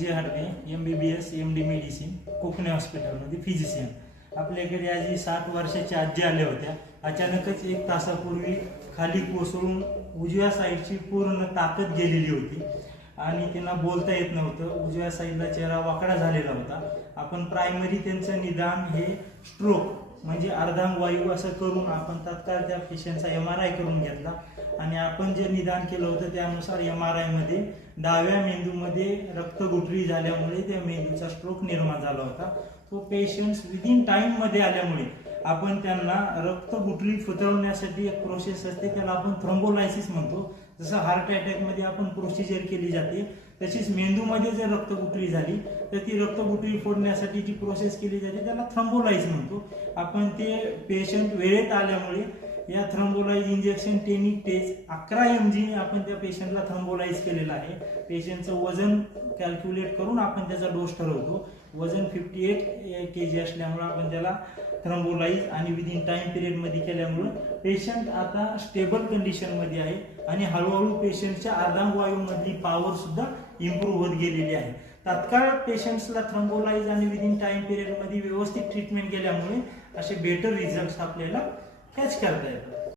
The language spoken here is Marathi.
विजय हडपे, MBBS MD मेडिसिन, कोकणे हॉस्पिटलमध्ये फिजिशियन. आपल्याकडे आजी 60 वर्षाच्या आजी आल्या होत्या. अचानकच 1 तासापूर्वी खाली कोसळून उजव्या साईडची पूर्ण ताकद गेलेली होती आणि त्यांना बोलता येत नव्हतं. उजव्या साईडला चेहरा वाकडा झालेला होता. आपण प्रायमरी त्यांचं निदान हे स्ट्रोक म्हणजे अर्धांगवायू असं करून आपण तात्काळ त्या पेशंटचा MRI करून घेतला आणि आपण जे निदान केलं होतं त्यानुसार MRI मध्ये डाव्या मेंदूमध्ये रक्तगुठळी झाल्यामुळे त्या मेंदूचा स्ट्रोक निर्माण झाला होता. तो पेशंट्स विदिन टाइम मध्ये आल्यामुळे आपण त्यांना रक्तगुठळी फुटवण्यासाठी एक प्रोसेस असते, त्याला आपण थ्रोम्बोलायसिस म्हणतो. जसं हार्ट अटॅक मध्ये आपण प्रोसिजर केली जाते तशीच मेंदूमध्ये जर रक्तगुठळी झाली तर ती रक्तगुठळी फोडण्यासाठी जी प्रोसेस केली जाते त्याला थ्रोम्बोलाइज म्हणतो. आपण ते पेशंट वेळेत आल्यामुळे या thrombolyse injection tenecteplase 11 mg आपण त्या पेशंटला थ्रोम्बोलाइज केलेलं आहे. पेशंटचं वजन कॅल्क्युलेट करून आपण त्याचा डोस ठरवतो. वजन 58 kg असल्यामुळे आपण त्याला थ्रोम्बोलाइज आणि विदिन टाइम पिरियड मध्ये केल्यामुळे पेशंट आता स्टेबल कंडिशन मध्ये आहे आणि हळूहळू पेशंटच्या अर्धांगवायूमधली पॉवर सुद्धा इम्प्रूव्ह होत गेलेली आहे. तात्काळ पेशंट्सला थ्रोम्बोलाइज आणि विदिन टाइम पिरियड मध्ये व्यवस्थित ट्रीटमेंट केल्यामुळे असे बेटर रिझल्ट्स आपल्याला कॅच करता येतात.